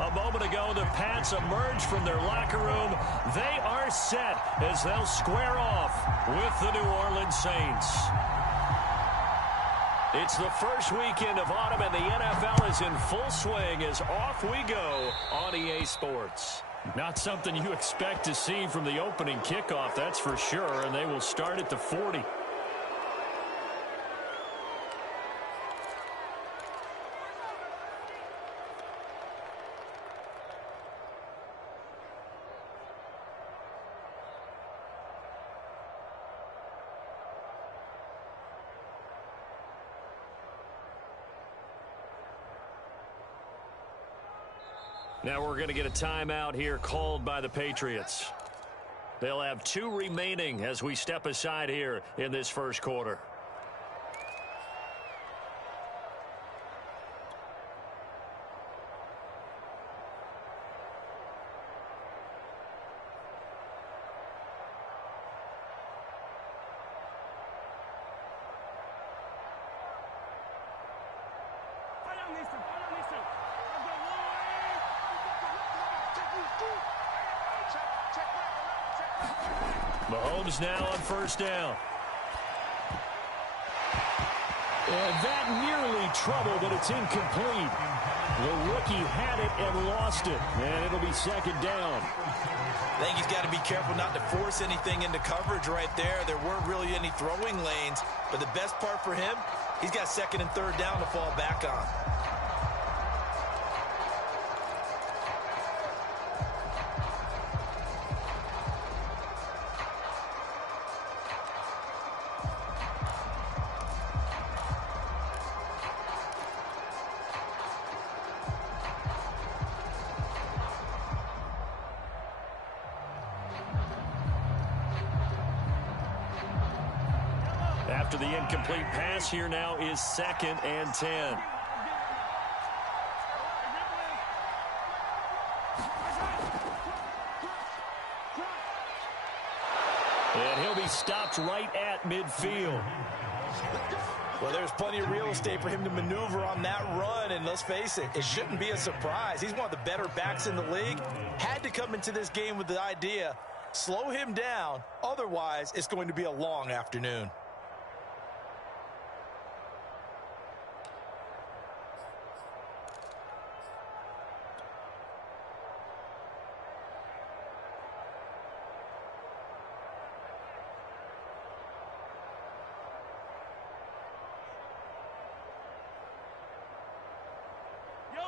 A moment ago, the Pats emerged from their locker room. They are set as they'll square off with the New Orleans Saints. It's the first weekend of autumn, and the NFL is in full swing as off we go on EA Sports. Not something you expect to see from the opening kickoff, that's for sure, and they will start at the 40. Now we're going to get a timeout here called by the Patriots. They'll have 2 remaining as we step aside here in this first quarter. Mahomes now on first down. And that nearly trouble, but it's incomplete. The rookie had it and lost it, and it'll be second down. I think he's got to be careful not to force anything into coverage right there. There weren't really any throwing lanes, but the best part for him, he's got second and third down to fall back on. After the incomplete pass, here now is 2nd and 10. And he'll be stopped right at midfield. Well, there's plenty of real estate for him to maneuver on that run, and let's face it, it shouldn't be a surprise. He's one of the better backs in the league. Had to come into this game with the idea, slow him down, otherwise it's going to be a long afternoon.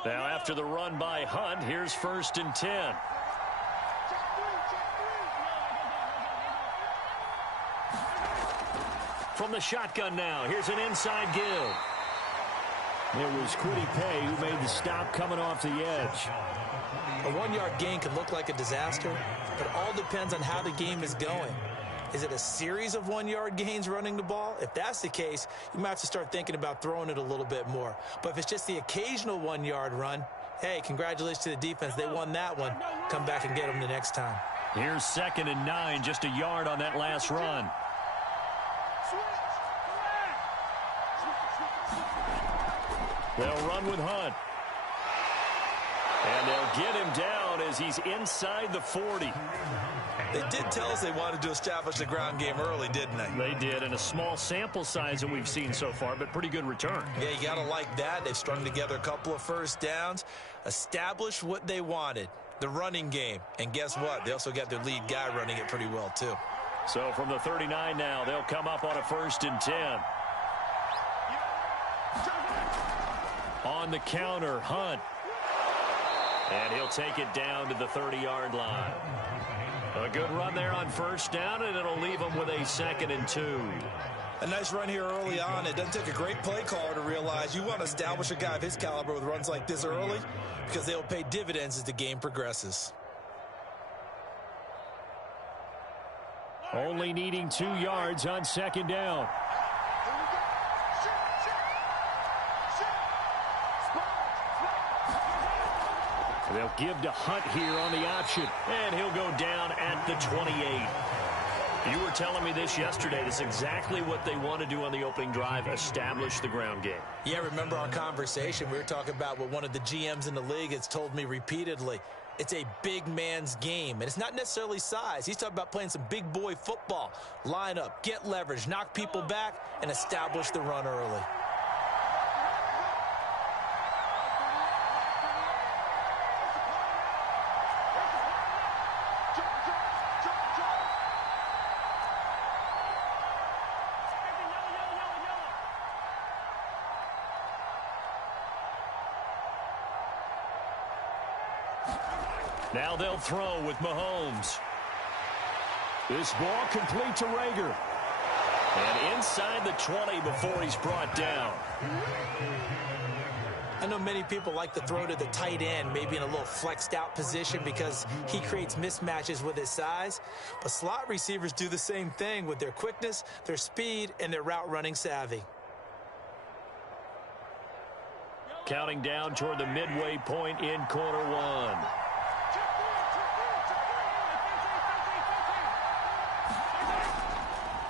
Now after the run by Hunt, here's 1st and 10. From the shotgun now, here's an inside give. It was Kwity Paye who made the stop coming off the edge. A 1-yard gain can look like a disaster, but it all depends on how the game is going. Is it a series of 1-yard gains running the ball? If that's the case, you might have to start thinking about throwing it a little bit more. But if it's just the occasional 1-yard run, hey, congratulations to the defense. They won that one. Come back and get them the next time. Here's 2nd and 9, just a yard on that last run. They'll run with Hunt. And they'll get him down as he's inside the 40. They did tell us they wanted to establish the ground game early, didn't they? They did, and a small sample size that we've seen so far, but pretty good return. Yeah, you got to like that. They've strung together a couple of first downs, established what they wanted, the running game. And guess what? They also got their lead guy running it pretty well, too. So from the 39 now, they'll come up on a 1st and 10. On the counter, Hunt. And he'll take it down to the 30-yard line. A good run there on first down, and it'll leave him with a 2nd and 2. A nice run here early on. It doesn't take a great play caller to realize you want to establish a guy of his caliber with runs like this early because they'll pay dividends as the game progresses. Only needing 2 yards on 2nd down. They'll give to Hunt here on the option. And he'll go down at the 28. You were telling me this yesterday. This is exactly what they want to do on the opening drive, establish the ground game. Yeah, remember our conversation? We were talking about what one of the GMs in the league has told me repeatedly. It's a big man's game, and it's not necessarily size. He's talking about playing some big boy football. Line up, get leverage, knock people back, and establish the run early. Now they'll throw with Mahomes. This ball complete to Rager. And inside the 20 before he's brought down. I know many people like to throw to the tight end, maybe in a little flexed out position because he creates mismatches with his size. But slot receivers do the same thing with their quickness, their speed, and their route running savvy. Counting down toward the midway point in quarter one.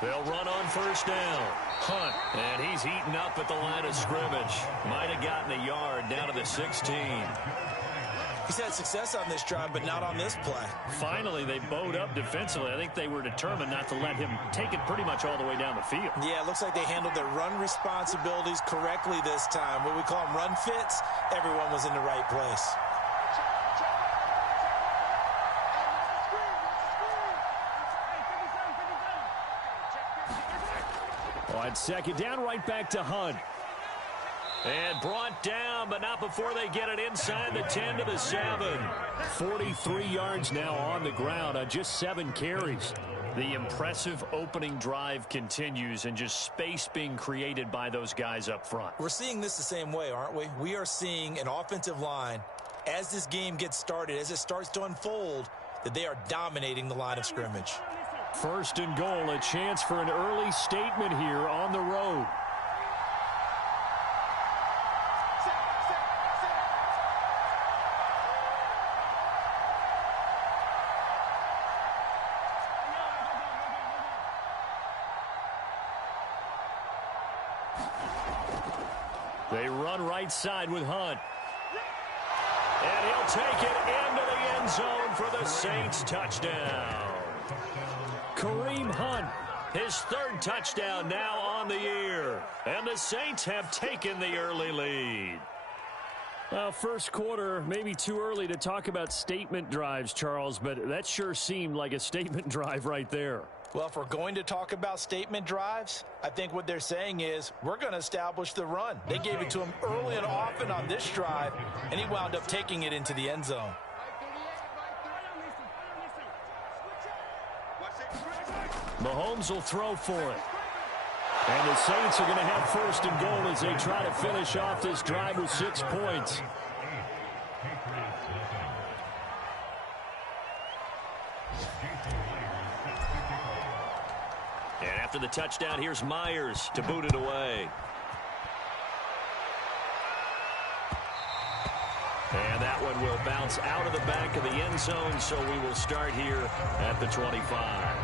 They'll run on first down. Hunt, and he's eaten up at the line of scrimmage. Might have gotten a yard down to the 16. He's had success on this drive, but not on this play. Finally, they bowed up defensively. I think they were determined not to let him take it pretty much all the way down the field. Yeah, it looks like they handled their run responsibilities correctly this time. What we call them run fits, everyone was in the right place. On second down, right back to Hunt. And brought down, but not before they get it inside the 10 to the 7. 43 yards now on the ground on just 7 carries. The impressive opening drive continues, and just space being created by those guys up front. We're seeing this the same way, aren't we? We are seeing an offensive line, as this game gets started, as it starts to unfold, that they are dominating the line of scrimmage. First and goal, a chance for an early statement here on the road. They run right side with Hunt. And he'll take it into the end zone for the Saints touchdown. Kareem Hunt, his third touchdown now on the year. And the Saints have taken the early lead. Well, first quarter, maybe too early to talk about statement drives, Charles, but that sure seemed like a statement drive right there. Well, if we're going to talk about statement drives, I think what they're saying is we're going to establish the run. They gave it to him early and often on this drive, and he wound up taking it into the end zone. Mahomes will throw for it. And the Saints are going to have first and goal as they try to finish off this drive with 6 points. And after the touchdown, here's Myers to boot it away. And that one will bounce out of the back of the end zone, so we will start here at the 25.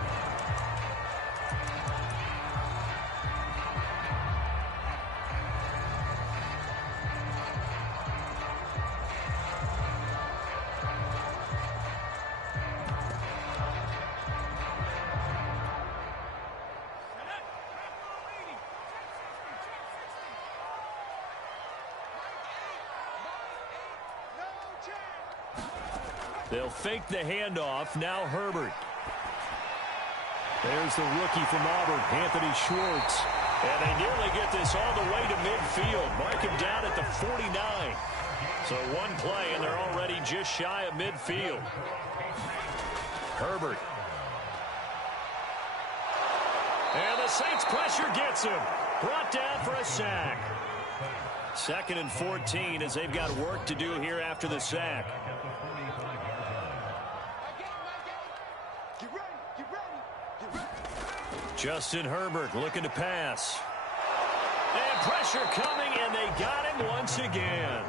They'll fake the handoff. Now Herbert. There's the rookie from Auburn, Anthony Schwartz. And they nearly get this all the way to midfield. Mark him down at the 49. So one play, and they're already just shy of midfield. Herbert. And the Saints pressure gets him. Brought down for a sack. 2nd and 14 as they've got work to do here after the sack. Justin Herbert looking to pass. And pressure coming, and they got him once again.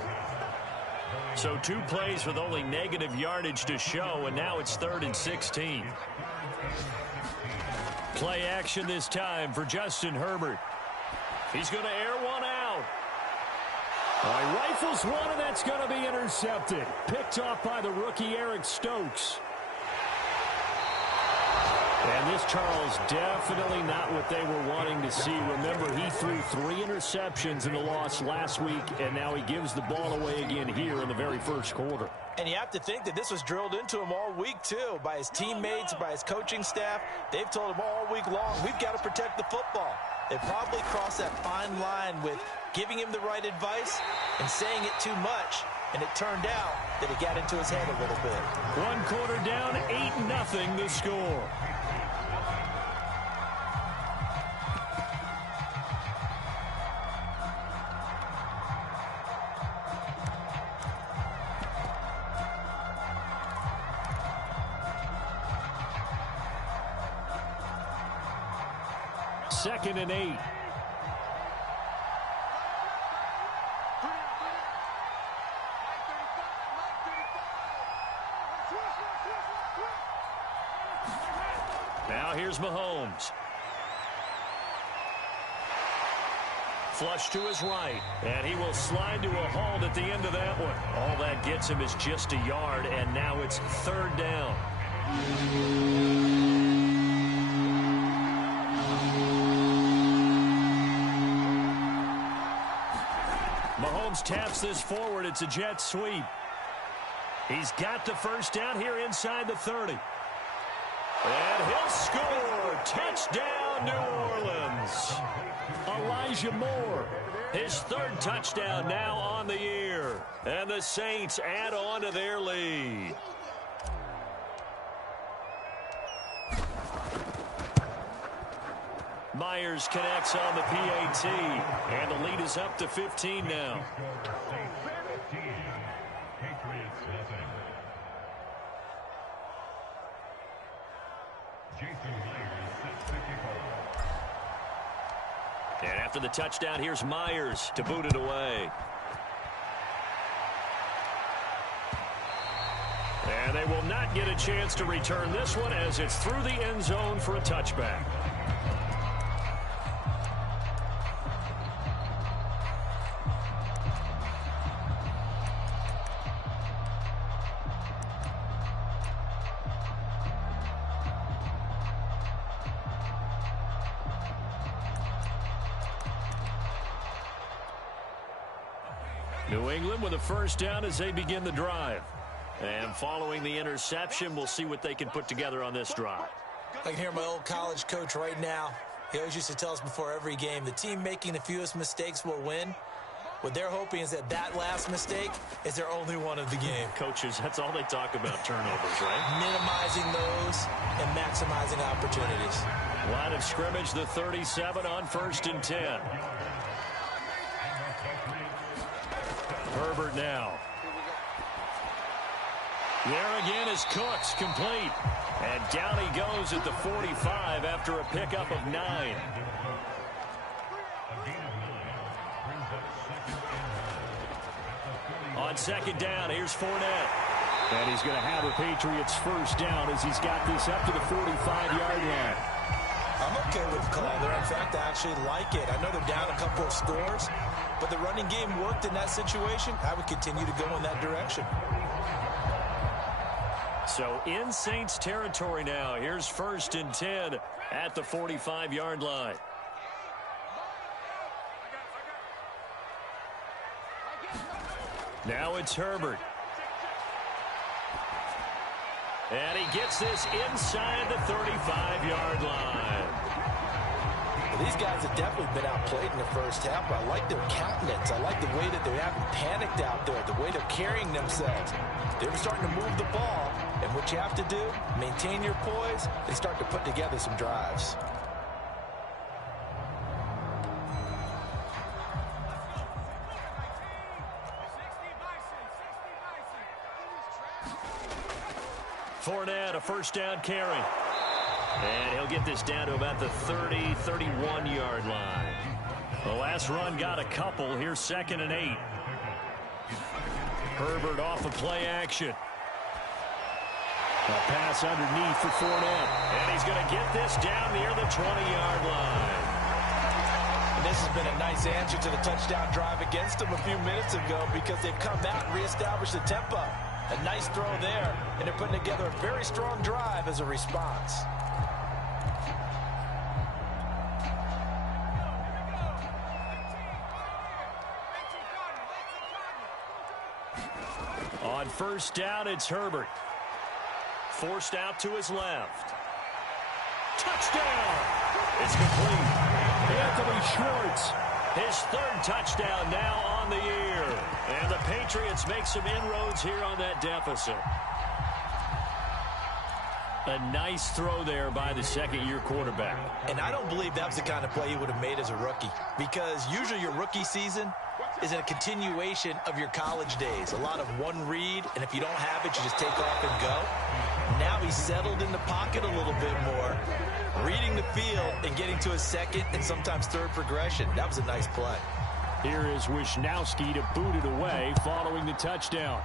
So 2 plays with only negative yardage to show, and now it's 3rd and 16. Play action this time for Justin Herbert. He's going to air one out. He rifles one, and that's going to be intercepted. Picked off by the rookie Eric Stokes. And this, Charles, definitely not what they were wanting to see. Remember, he threw 3 interceptions in the loss last week, and now he gives the ball away again here in the very first quarter. And you have to think that this was drilled into him all week, too, by his teammates, by his coaching staff. They've told him all week long, we've got to protect the football. They probably crossed that fine line with giving him the right advice and saying it too much. And it turned out that it got into his head a little bit. 1 quarter down, 8-0 the score. Second and 8. Now here's Mahomes. Flush to his right, and he will slide to a halt at the end of that one. All that gets him is just a yard, and now it's 3rd down. Mahomes taps this forward. It's a jet sweep. He's got the first down here inside the 30. And he'll score. Touchdown, New Orleans. Elijah Moore, his 3rd touchdown now on the year. And the Saints add on to their lead. Myers connects on the PAT, and the lead is up to 15 now. And after the touchdown, here's Myers to boot it away. And they will not get a chance to return this one as it's through the end zone for a touchback. New England with a first down as they begin the drive. And following the interception, we'll see what they can put together on this drive. I can hear my old college coach right now. He always used to tell us before every game, the team making the fewest mistakes will win. What they're hoping is that that last mistake is their only one of the game. Coaches, that's all they talk about, turnovers, right? Minimizing those and maximizing opportunities. Line of scrimmage, the 37 on 1st and 10. Herbert now. There again is Cooks, complete. And down he goes at the 45 after a pickup of 9. On 2nd down, here's Fournette. And he's going to have a Patriots first down as he's got this up to the 45-yard line. I'm okay with the call there. In fact, I actually like it. I know they're down a couple of scores, but the running game worked in that situation. I would continue to go in that direction. So in Saints territory now. Here's 1st and 10 at the 45-yard line. Now it's Herbert. And he gets this inside the 35-yard line. These guys have definitely been outplayed in the first half, but I like their countenance. I like the way that they haven't panicked out there, the way they're carrying themselves. They're starting to move the ball, and what you have to do, maintain your poise and start to put together some drives. Fournette, a first down carry. And he'll get this down to about the 30-31-yard line. The last run got a couple. Here's 2nd and 8. Herbert off of play action. A pass underneath for Fournette. And he's going to get this down near the 20-yard line. And this has been a nice answer to the touchdown drive against them a few minutes ago because they've come out and reestablished the tempo. A nice throw there, and they're putting together a very strong drive as a response. On first down, it's Herbert. Forced out to his left. Touchdown! It's complete. Anthony Schwartz, his third touchdown now on the year. And the Patriots make some inroads here on that deficit. A nice throw there by the second-year quarterback. And I don't believe that was the kind of play he would have made as a rookie, because usually your rookie season is a continuation of your college days. A lot of one read, and if you don't have it, you just take off and go. Now he's settled in the pocket a little bit more, reading the field and getting to his second and sometimes third progression. That was a nice play. Here is Wisnowski to boot it away following the touchdown.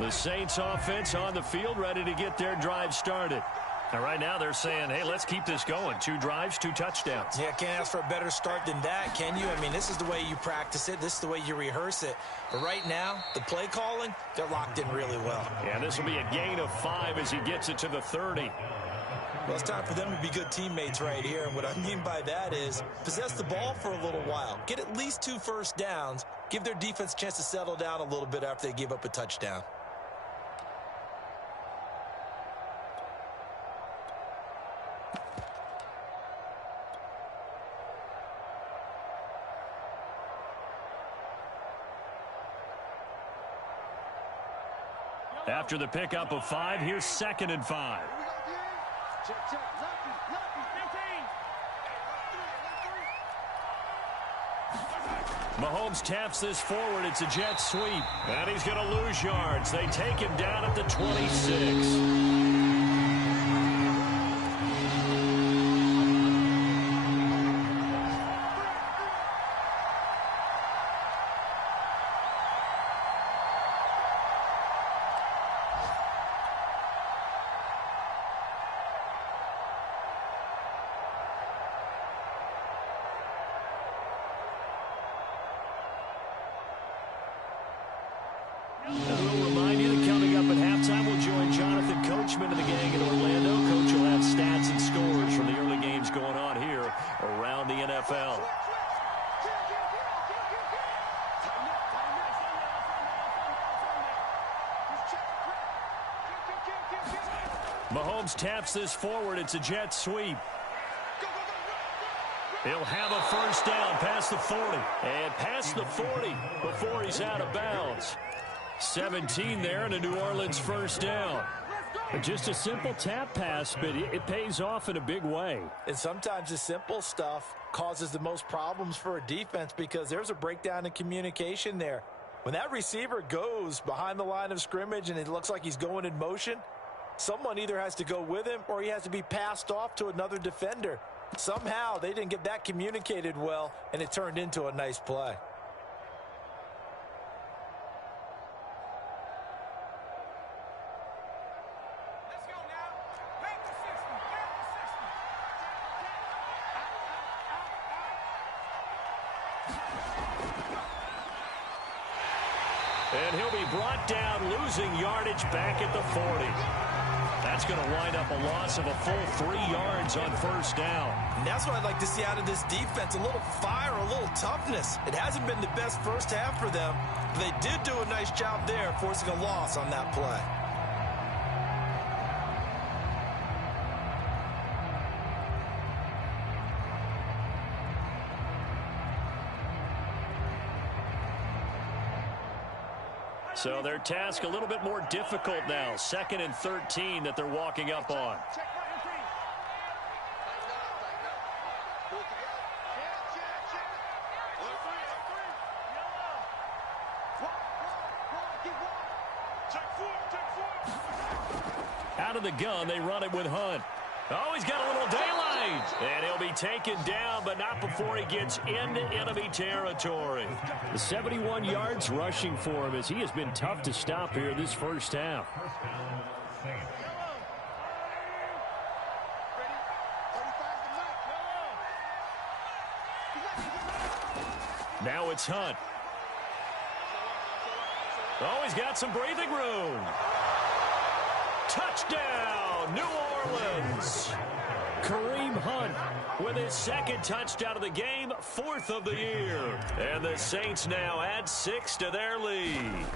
The Saints offense on the field, ready to get their drive started. And right now they're saying, hey, let's keep this going. 2 drives, 2 touchdowns. Yeah, can't ask for a better start than that, can you? I mean, this is the way you practice it. This is the way you rehearse it. But right now, the play calling, they're locked in really well. Yeah, this will be a gain of 5 as he gets it to the 30. Well, it's time for them to be good teammates right here. And what I mean by that is possess the ball for a little while. Get at least 2 first downs. Give their defense a chance to settle down a little bit after they give up a touchdown. After the pickup of 5, here's 2nd and 5. Mahomes taps this forward. It's a jet sweep. And he's going to lose yards. They take him down at the 26. And we'll remind you that coming up at halftime, we'll join Jonathan Coachman and the gang in Orlando. Coach will have stats and scores from the early games going on here around the NFL. Mahomes taps this forward. It's a jet sweep. He'll have a first down past the 40. And past the 40 before he's out of bounds. 17 there and a New Orleans first down. Just a simple tap pass, but it pays off in a big way. And sometimes the simple stuff causes the most problems for a defense because there's a breakdown in communication there. When that receiver goes behind the line of scrimmage and it looks like he's going in motion, someone either has to go with him or he has to be passed off to another defender. Somehow they didn't get that communicated well, and it turned into a nice play. And he'll be brought down, losing yardage back at the 40. That's going to wind up a loss of a full 3 yards on first down. And that's what I'd like to see out of this defense, a little fire, a little toughness. It hasn't been the best first half for them, but they did do a nice job there, forcing a loss on that play. So their task a little bit more difficult now. 2nd and 13 that they're walking up on. out of the gun. They run it with Hunt. Oh, he's got a little daylight. And he'll be taken down, but not before he gets into enemy territory. The 71 yards rushing for him as he has been tough to stop here this first half. Now it's Hunt. Oh, he's got some breathing room. Touchdown, New Orleans. Kareem Hunt with his second touchdown of the game, 4th of the year. And the Saints now add 6 to their lead.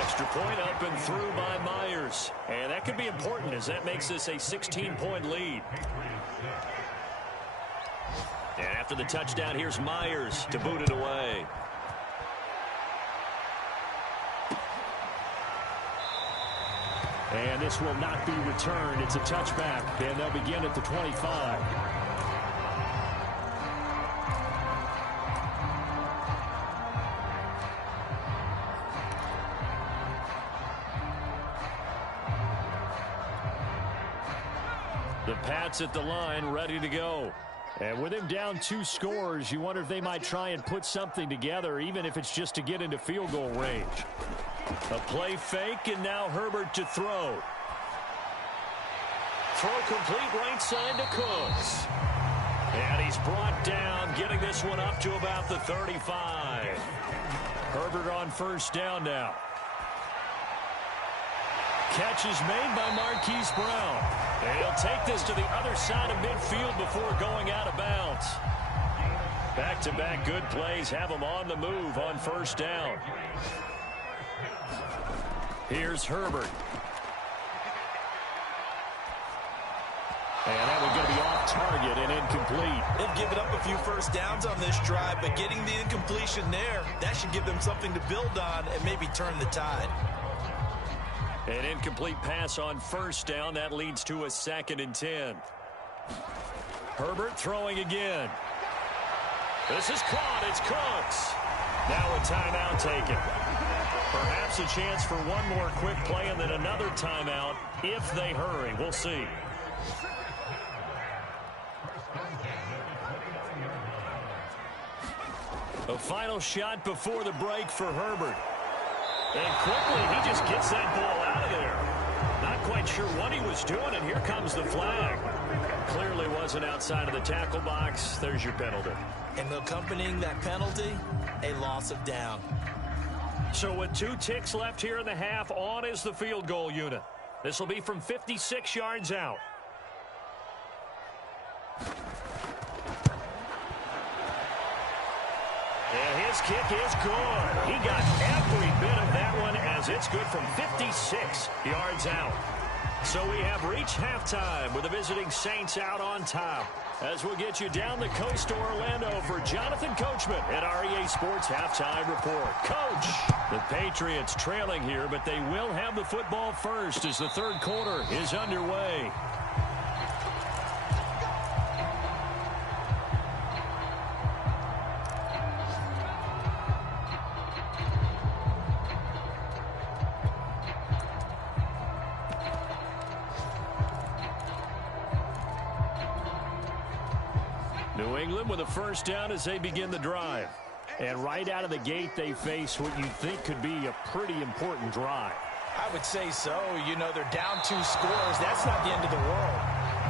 Extra point up and through by Myers. And that could be important as that makes this a 16-point lead. And after the touchdown, here's Myers to boot it away. And this will not be returned. It's a touchback, and they'll begin at the 25. The Pats at the line, ready to go. And with him down 2 scores, you wonder if they might try and put something together, even if it's just to get into field goal range. A play fake, and now Herbert to throw. Throw complete right side to Cooks. And he's brought down, getting this one up to about the 35. Herbert on first down now. Catch is made by Marquise Brown. And he'll take this to the other side of midfield before going out of bounds. Back-to-back good plays have him on the move on first down. Here's Herbert. And that one's going to be off target and incomplete. They've given up a few first downs on this drive, but getting the incompletion there, that should give them something to build on and maybe turn the tide. An incomplete pass on first down. That leads to a 2nd and 10. Herbert throwing again. This is caught. It's Cooks. Now a timeout taken. Perhaps a chance for one more quick play and then another timeout if they hurry. We'll see. A final shot before the break for Herbert. And quickly, he just gets that ball out of there. Not quite sure what he was doing, and here comes the flag. Clearly wasn't outside of the tackle box. There's your penalty. And accompanying that penalty, a loss of down. So with 2 ticks left here in the half, on is the field goal unit. This will be from 56 yards out. And his kick is good. He got every bit of that one as it's good from 56 yards out. So we have reached halftime with the visiting Saints out on top. As we'll get you down the coast to Orlando for Jonathan Coachman at REA Sports Halftime Report. Coach, the Patriots trailing here, but they will have the football first as the third quarter is underway. New England with a first down as they begin the drive. And right out of the gate, they face what you think could be a pretty important drive. I would say so. You know, they're down 2 scores. That's not the end of the world.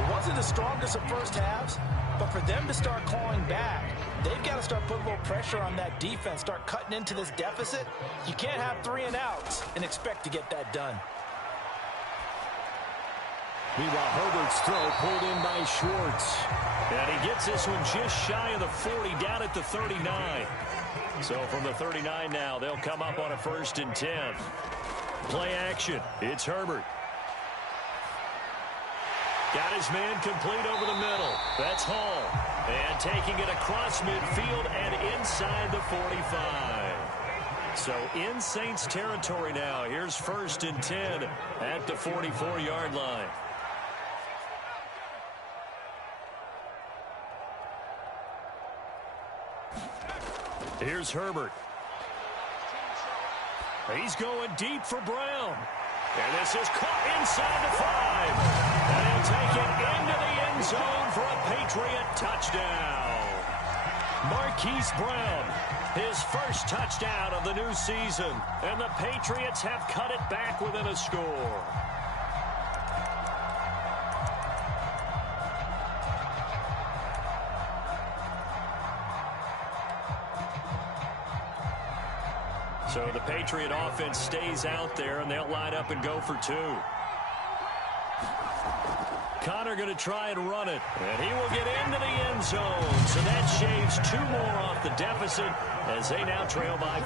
It wasn't the strongest of first halves, but for them to start clawing back, they've got to start putting a little pressure on that defense, start cutting into this deficit. You can't have 3 and outs and expect to get that done. Meanwhile, Herbert's throw pulled in by Schwartz. And he gets this one just shy of the 40, down at the 39. So from the 39 now, they'll come up on a 1st and 10. Play action. It's Herbert. Got his man complete over the middle. That's Hall. And taking it across midfield and inside the 45. So in Saints territory now. Here's 1st and 10 at the 44-yard line. Here's Herbert. He's going deep for Brown. And this is caught inside the 5. And he'll take it into the end zone for a Patriot touchdown. Marquise Brown, his first touchdown of the new season. And the Patriots have cut it back within a score. So the Patriot offense stays out there, and they'll line up and go for 2. Connor going to try and run it, and he will get into the end zone. So that shaves 2 more off the deficit as they now trail by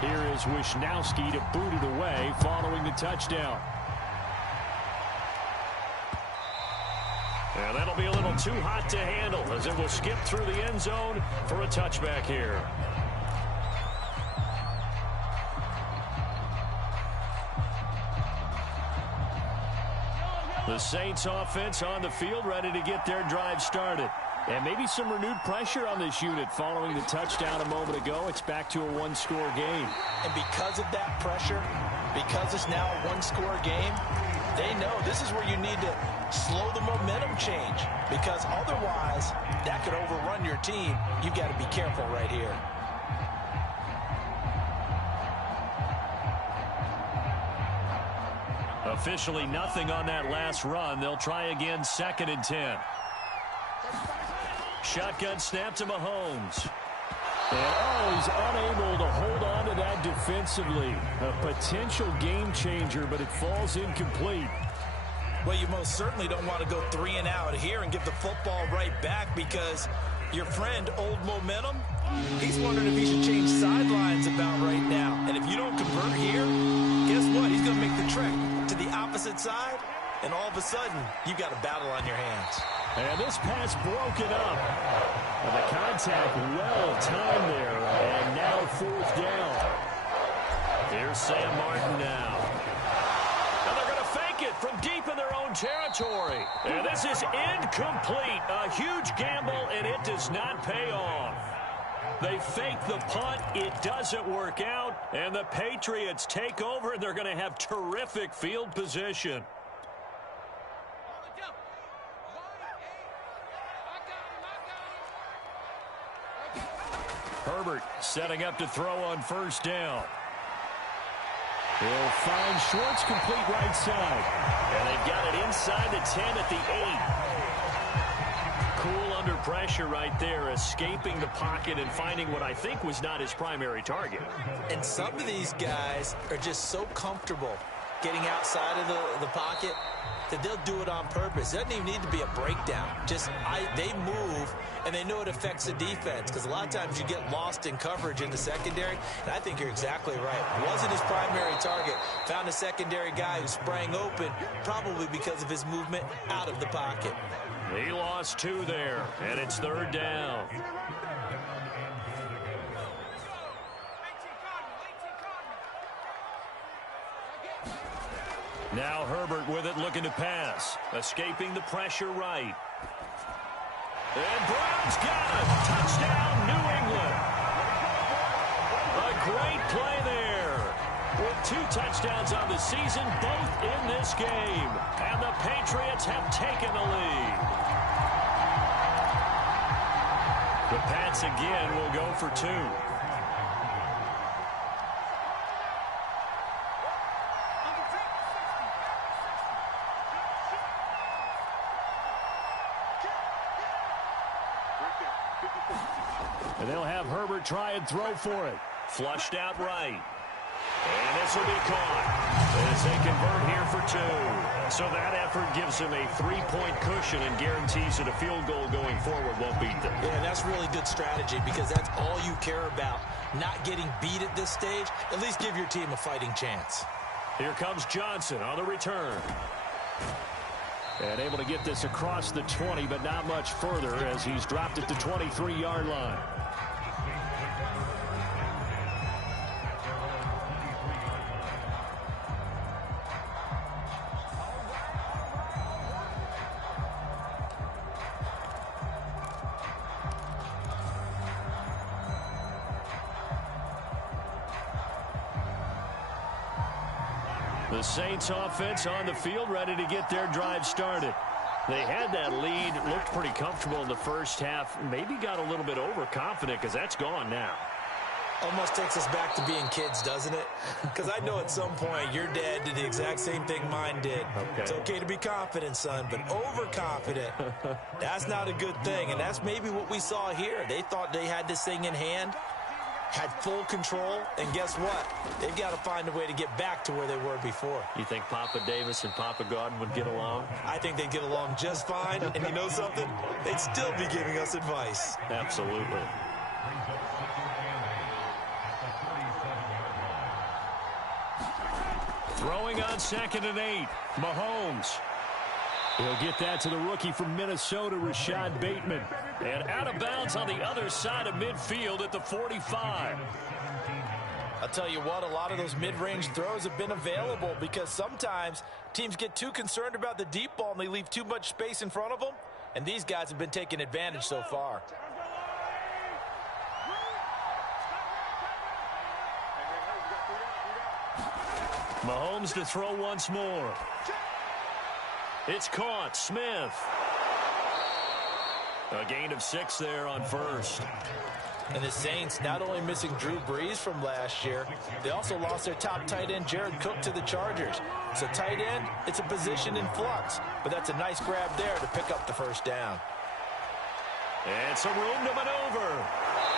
5. Here is Wisnowski to boot it away following the touchdown. And that'll be a little too hot to handle as it will skip through the end zone for a touchback here. The Saints offense on the field ready to get their drive started. And maybe some renewed pressure on this unit following the touchdown a moment ago. It's back to a 1-score game. And because of that pressure, because it's now a 1-score game, they know this is where you need to slow the momentum change, because otherwise that could overrun your team. You've got to be careful right here. Officially nothing on that last run. They'll try again, 2nd and 10. Shotgun snap to Mahomes. And, he's unable to hold on to that defensively. A potential game changer, but it falls incomplete. Well, you most certainly don't want to go 3 and out here and give the football right back, because your friend, Old Momentum, he's wondering if he should change sidelines about right now. And if you don't convert here, guess what? He's going to make the trek to the opposite side, and all of a sudden, you've got a battle on your hands. And this pass broken up. And the contact well timed there. And now 4th down. Here's Sam Martin now. And they're going to fake it from deep in their own territory. And this is incomplete. A huge gamble, and it does not pay off. They fake the punt. It doesn't work out. And the Patriots take over, and they're going to have terrific field position. Herbert setting up to throw on 1st down. He'll find Schwartz complete right side. And they've got it inside the 10 at the 8. Cool under pressure right there, escaping the pocket and finding what I think was not his primary target. And some of these guys are just so comfortable getting outside of the pocket that they'll do it on purpose. It doesn't even need to be a breakdown. They move, and they know it affects the defense, because a lot of times you get lost in coverage in the secondary, and I think you're exactly right. Wasn't his primary target. Found a secondary guy who sprang open, probably because of his movement out of the pocket. He lost 2 there, and it's 3rd down. Now Herbert with it, looking to pass. Escaping the pressure right. And Brown's got it. Touchdown, New England. A great play there. With 2 touchdowns on the season, both in this game. And the Patriots have taken the lead. The Pats again will go for 2. And they'll have Herbert try and throw for it. Flushed out right. And this will be caught as they convert here for 2. So that effort gives them a 3-point cushion and guarantees that a field goal going forward won't beat them. Yeah, and that's really good strategy, because that's all you care about. Not getting beat at this stage. At least give your team a fighting chance. Here comes Johnson on the return. And able to get this across the 20, but not much further as he's dropped at the 23-yard line. The Saints offense on the field, ready to get their drive started. They had that lead, looked pretty comfortable in the first half, maybe got a little bit overconfident because that's gone now. Almost takes us back to being kids, doesn't it? Because I know at some point your dad did the exact same thing mine did. Okay. It's okay to be confident, son, but overconfident, that's not a good thing. And that's maybe what we saw here. They thought they had this thing in hand, had full control, and guess what? They've got to find a way to get back to where they were before. You think Papa Davis and Papa Godwin would get along? I think they'd get along just fine, and you know something? They'd still be giving us advice. Absolutely. Throwing on 2nd and 8, Mahomes. He'll get that to the rookie from Minnesota, Rashad Bateman. And out of bounds on the other side of midfield at the 45. I'll tell you what, a lot of those mid-range throws have been available because sometimes teams get too concerned about the deep ball and they leave too much space in front of them. And these guys have been taking advantage so far. Mahomes to throw once more. It's caught. Smith. A gain of 6 there on first. And the Saints not only missing Drew Brees from last year, they also lost their top tight end, Jared Cook, to the Chargers. So tight end, it's a position in flux. But that's a nice grab there to pick up the first down. And some room to maneuver.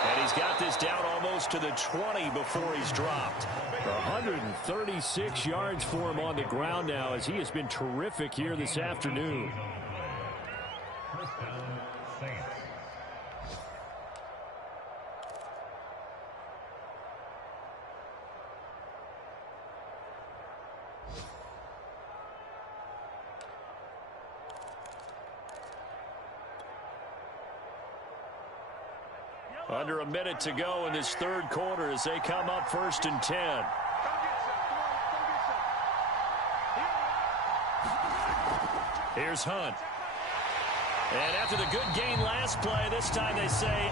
And he's got this down almost to the 20 before he's dropped. 136 yards for him on the ground now as he has been terrific here this afternoon. Under a minute to go in this third quarter as they come up 1st and 10. Here's Hunt. And after the good gain last play, this time they say,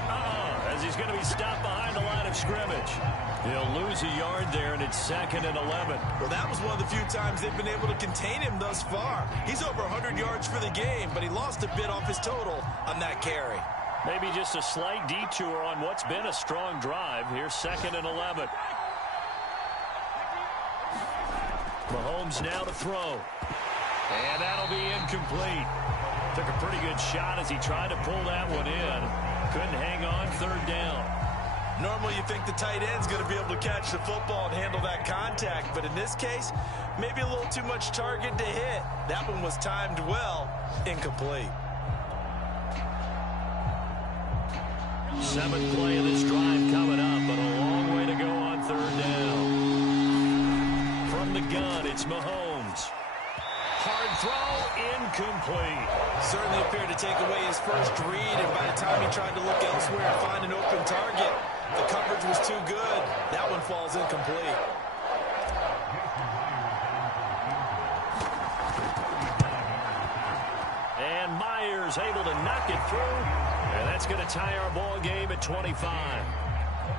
as he's going to be stopped behind the line of scrimmage. He'll lose a yard there, and it's 2nd and 11. Well, that was one of the few times they've been able to contain him thus far. He's over 100 yards for the game, but he lost a bit off his total on that carry. Maybe just a slight detour on what's been a strong drive. Here's 2nd and 11. Mahomes now to throw. And that'll be incomplete. Took a pretty good shot as he tried to pull that one in. Couldn't hang on, 3rd down. Normally you think the tight end's going to be able to catch the football and handle that contact, but in this case, maybe a little too much target to hit. That one was timed well, incomplete. 7th play of this drive coming up, but a long way to go on 3rd down. From the gun, it's Mahomes. Hard throw, incomplete. Certainly appeared to take away his first read, and by the time he tried to look elsewhere and find an open target, the coverage was too good. That one falls incomplete. And Myers able to knock it through. And that's going to tie our ball game at 25.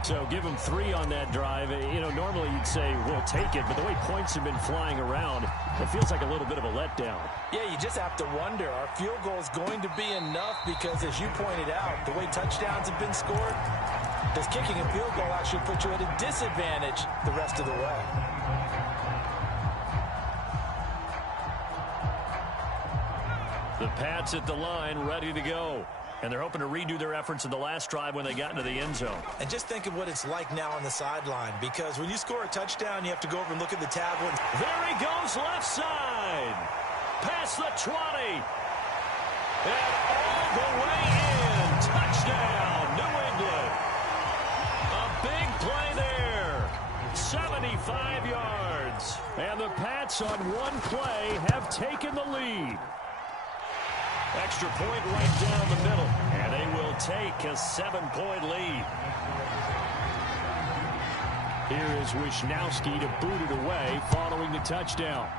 So give them 3 on that drive. You know, normally you'd say, we'll take it. But the way points have been flying around, it feels like a little bit of a letdown. Yeah, you just have to wonder, are field goals going to be enough? Because as you pointed out, the way touchdowns have been scored, does kicking a field goal actually put you at a disadvantage the rest of the way? The Pats at the line, ready to go. And they're hoping to redo their efforts in the last drive when they got into the end zone. And just think of what it's like now on the sideline, because when you score a touchdown, you have to go over and look at the tablet. There he goes, left side. Past the 20. And all the way in. Touchdown, New England. A big play there. 75 yards. And the Pats on one play have taken the lead. Extra point right down the middle. And they will take a 7-point lead. Here is Wisnowski to boot it away following the touchdown.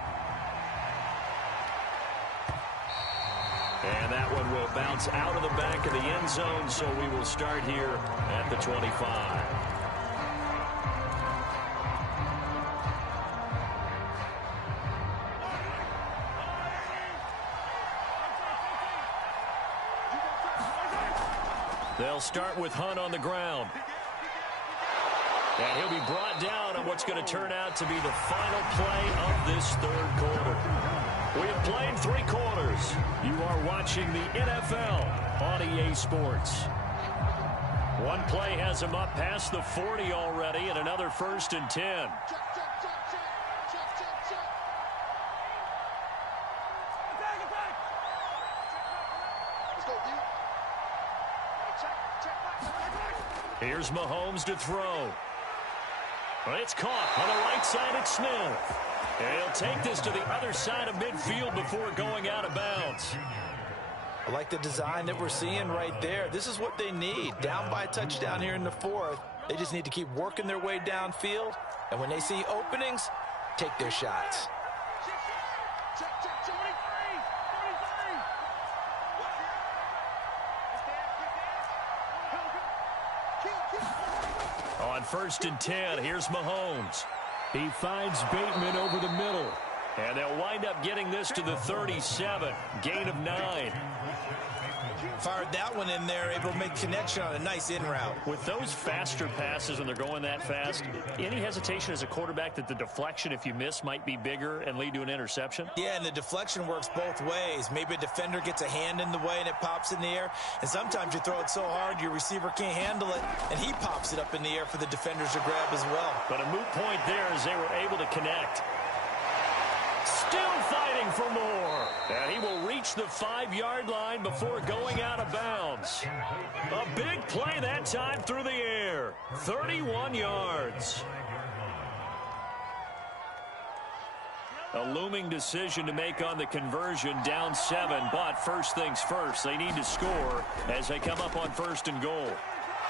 And that one will bounce out of the back of the end zone, so we will start here at the 25. They'll start with Hunt on the ground. And he'll be brought down on what's going to turn out to be the final play of this third quarter. We have played 3 quarters. You are watching the NFL on EA Sports. One play has him up past the 40 already, and another 1st and 10. Here's Mahomes to throw. It's caught on the right side at Smith. And he'll take this to the other side of midfield before going out of bounds. I like the design that we're seeing right there. This is what they need. Down by a touchdown here in the 4th. They just need to keep working their way downfield. And when they see openings, take their shots. On 1st and 10, here's Mahomes. He finds Bateman over the middle. And they'll wind up getting this to the 37. Gain of 9. Fired that one in there, able to make connection on a nice in route. With those faster passes when they're going that fast, any hesitation as a quarterback that the deflection, if you miss, might be bigger and lead to an interception? Yeah, and the deflection works both ways. Maybe a defender gets a hand in the way and it pops in the air. And sometimes you throw it so hard your receiver can't handle it, and he pops it up in the air for the defenders to grab as well. But a moot point there as they were able to connect. Still fighting for more. And he will reach the 5-yard line before going out of bounds. A big play that time through the air. 31 yards. A looming decision to make on the conversion, down 7. But first things first, they need to score as they come up on 1st and goal.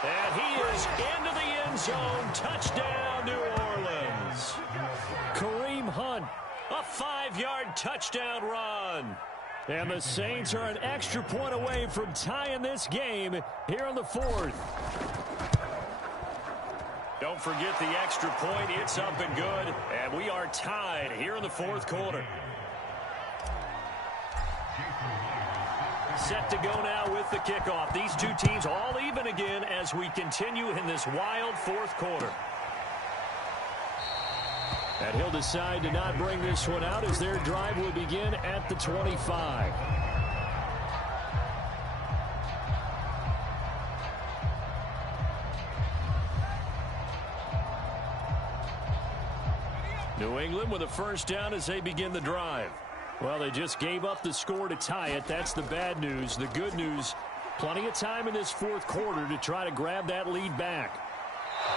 And he is into the end zone. Touchdown, New Orleans. Kareem Hunt. A 5-yard touchdown run. And the Saints are an extra point away from tying this game here in the 4th. Don't forget the extra point. It's up and good. And we are tied here in the 4th quarter. Set to go now with the kickoff. These two teams all even again as we continue in this wild 4th quarter. And he'll decide to not bring this one out as their drive will begin at the 25. New England with a 1st down as they begin the drive. Well, they just gave up the score to tie it. That's the bad news. The good news, plenty of time in this 4th quarter to try to grab that lead back.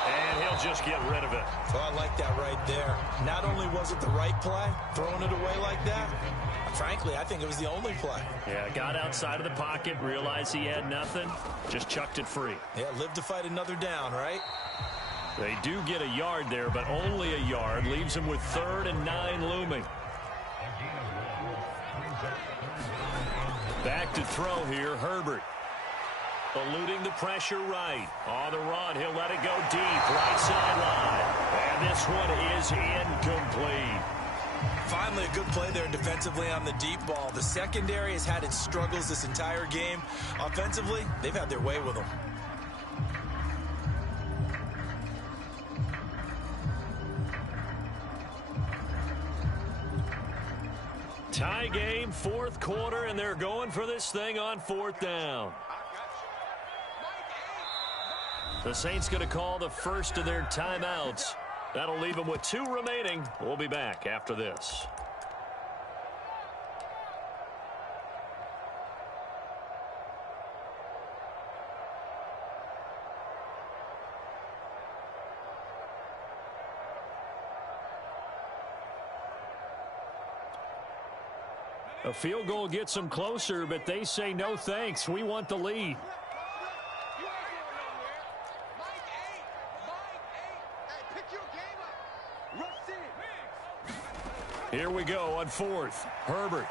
And he'll just get rid of it. Oh, I like that right there. Not only was it the right play, throwing it away like that, frankly, I think it was the only play. Yeah, got outside of the pocket, realized he had nothing, just chucked it free. Yeah, live to fight another down, right? They do get a yard there, but only a yard. Leaves them with 3rd and 9 looming. Back to throw here, Herbert. Eluding the pressure right. On the run, he'll let it go deep. Right sideline. And this one is incomplete. Finally, a good play there defensively on the deep ball. The secondary has had its struggles this entire game. Offensively, they've had their way with them. Tie game, 4th quarter, and they're going for this thing on 4th down. The Saints going to call the first of their timeouts. That'll leave them with 2 remaining. We'll be back after this. A field goal gets them closer, but they say no thanks. We want the lead. Here we go on 4th. Herbert.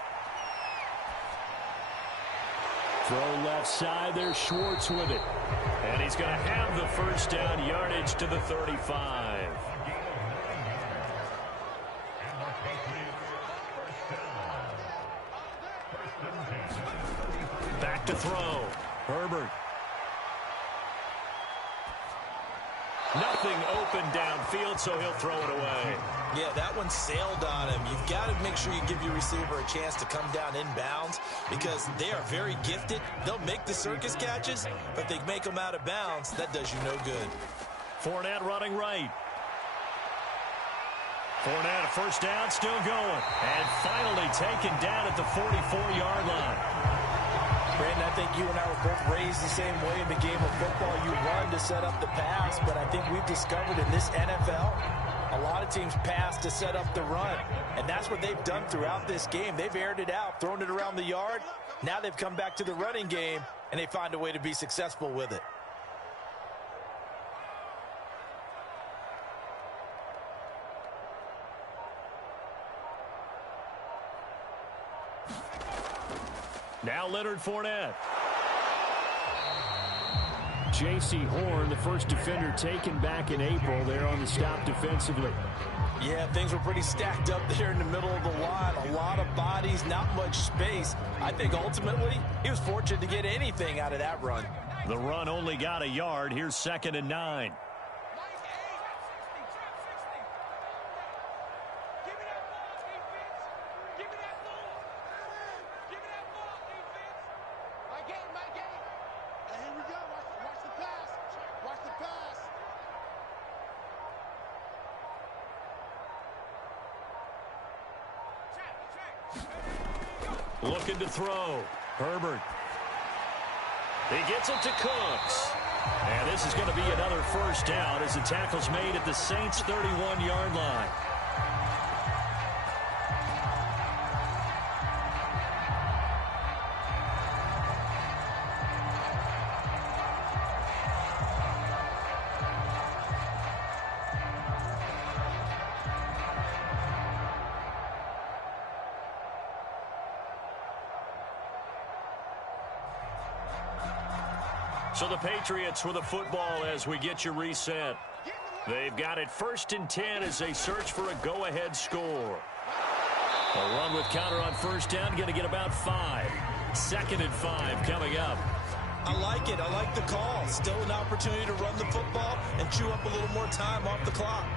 Throw left side. There's Schwartz with it. And he's going to have the 1st down, yardage to the 35. Back to throw. Herbert. Nothing open downfield, so he'll throw it away. Yeah, that one sailed on him. You've got to make sure you give your receiver a chance to come down inbounds because they are very gifted. They'll make the circus catches, but they make them out of bounds. That does you no good. Fournette running right. Fournette, a first down, still going. And finally taken down at the 44-yard line. Brandon, I think you and I were both raised the same way in the game of football. You run to set up the pass, but I think we've discovered in this NFL, a lot of teams pass to set up the run. And that's what they've done throughout this game. They've aired it out, thrown it around the yard. Now they've come back to the running game, and they find a way to be successful with it. Now Leonard Fournette. J.C. Horn, the first defender taken back in April, there on the stop defensively. Yeah, things were pretty stacked up there in the middle of the line. A lot of bodies, not much space. I think ultimately he was fortunate to get anything out of that run. The run only got a yard. Here's 2nd and 9. Looking to throw. Herbert. He gets it to Cooks. And this is going to be another first down as the tackle's made at the Saints' 31-yard line. So the Patriots with the football as we get you reset. They've got it 1st and 10 as they search for a go-ahead score. A run with counter on first down, going to get about 5. 2nd and 5 coming up. I like it. I like the call. Still an opportunity to run the football and chew up a little more time off the clock.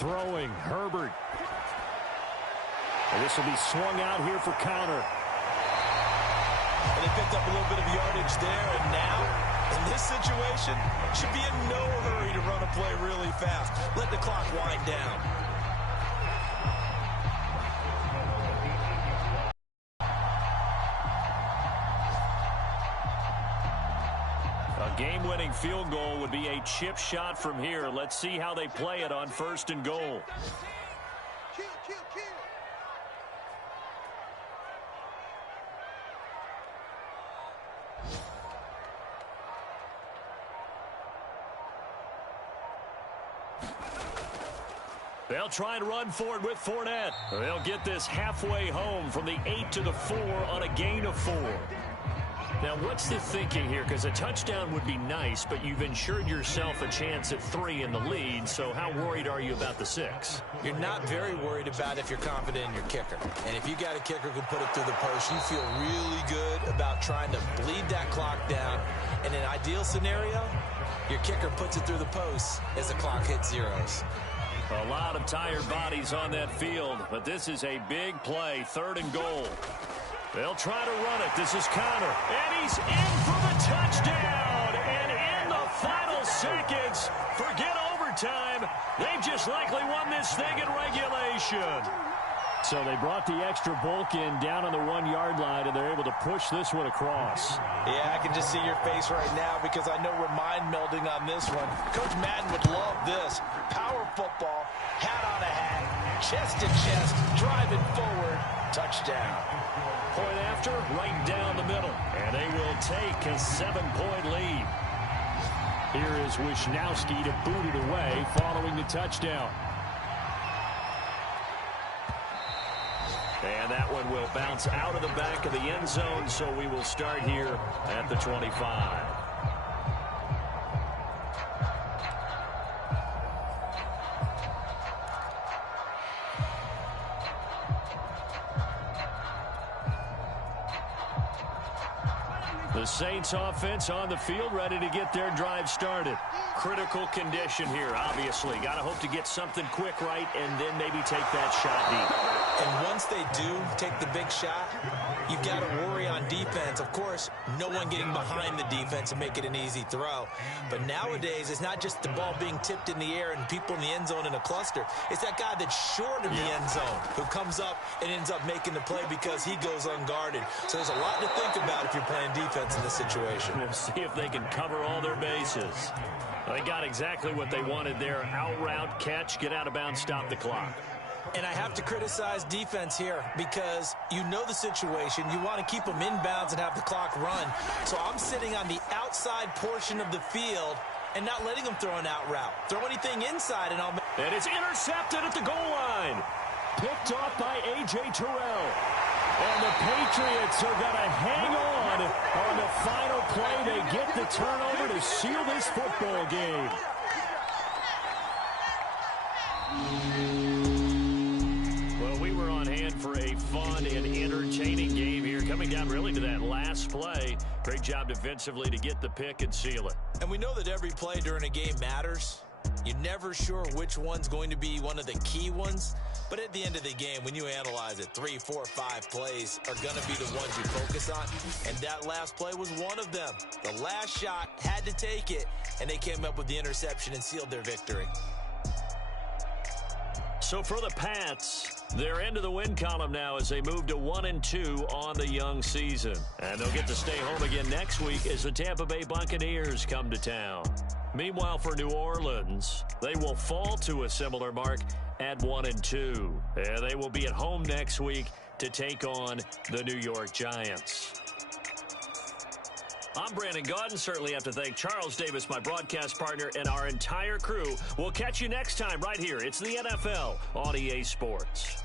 Throwing, Herbert. And this will be swung out here for counter. And they picked up a little bit of yardage there, and now, in this situation, should be in no hurry to run a play really fast. Let the clock wind down. Game-winning field goal would be a chip shot from here. Let's see how they play it on 1st and goal. They'll try and run forward with Fournette. They'll get this halfway home from the 8 to the 4 on a gain of 4. Now, what's the thinking here? Because a touchdown would be nice, but you've ensured yourself a chance at 3 in the lead, so how worried are you about the 6? You're not very worried about if you're confident in your kicker. And if you got a kicker who can put it through the post, you feel really good about trying to bleed that clock down. In an ideal scenario, your kicker puts it through the post as the clock hits zeros. A lot of tired bodies on that field, but this is a big play, 3rd and goal. They'll try to run it. This is Connor. And he's in for the touchdown. And in the final seconds, forget overtime. They've just likely won this thing in regulation. So they brought the extra bulk in down on the 1-yard line, and they're able to push this one across. Yeah, I can just see your face right now because I know we're mind melding on this one. Coach Madden would love this. Power football, hat on a hat, chest to chest, driving forward, touchdown. Point after, right down the middle. And they will take a 7-point lead. Here is Wisnowski to boot it away following the touchdown. And that one will bounce out of the back of the end zone, so we will start here at the 25. The Saints offense on the field, ready to get their drive started. Critical condition here, obviously. Got to hope to get something quick right and then maybe take that shot deep. And once they do take the big shot, you've got to worry on defense. Of course, no one getting behind the defense and make it an easy throw. But nowadays, it's not just the ball being tipped in the air and people in the end zone in a cluster. It's that guy that's short of the end zone who comes up and ends up making the play because he goes unguarded. So there's a lot to think about if you're playing defense in this situation. We'll see if they can cover all their bases. They got exactly what they wanted there. Out route, catch, get out of bounds, stop the clock. And I have to criticize defense here because you know the situation. You want to keep them inbounds and have the clock run. So I'm sitting on the outside portion of the field and not letting them throw an out route. Throw anything inside and I'll make... And it's intercepted at the goal line. Picked off by A.J. Terrell. And the Patriots are going to hang on the final play. They get the turnover to seal this football game. Well, we were on hand for a fun and entertaining game here. Coming down really to that last play. Great job defensively to get the pick and seal it. And we know that every play during a game matters. You're never sure which one's going to be one of the key ones. But at the end of the game, when you analyze it, 3, 4, 5 plays are going to be the ones you focus on. And that last play was one of them. The last shot had to take it, and they came up with the interception and sealed their victory. So for the Pats, they're into the win column now as they move to 1-2 on the young season. And they'll get to stay home again next week as the Tampa Bay Buccaneers come to town. Meanwhile, for New Orleans, they will fall to a similar mark at 1-2. And they will be at home next week to take on the New York Giants. I'm Brandon Gaudin. Certainly have to thank Charles Davis, my broadcast partner, and our entire crew. We'll catch you next time right here. It's the NFL on EA Sports.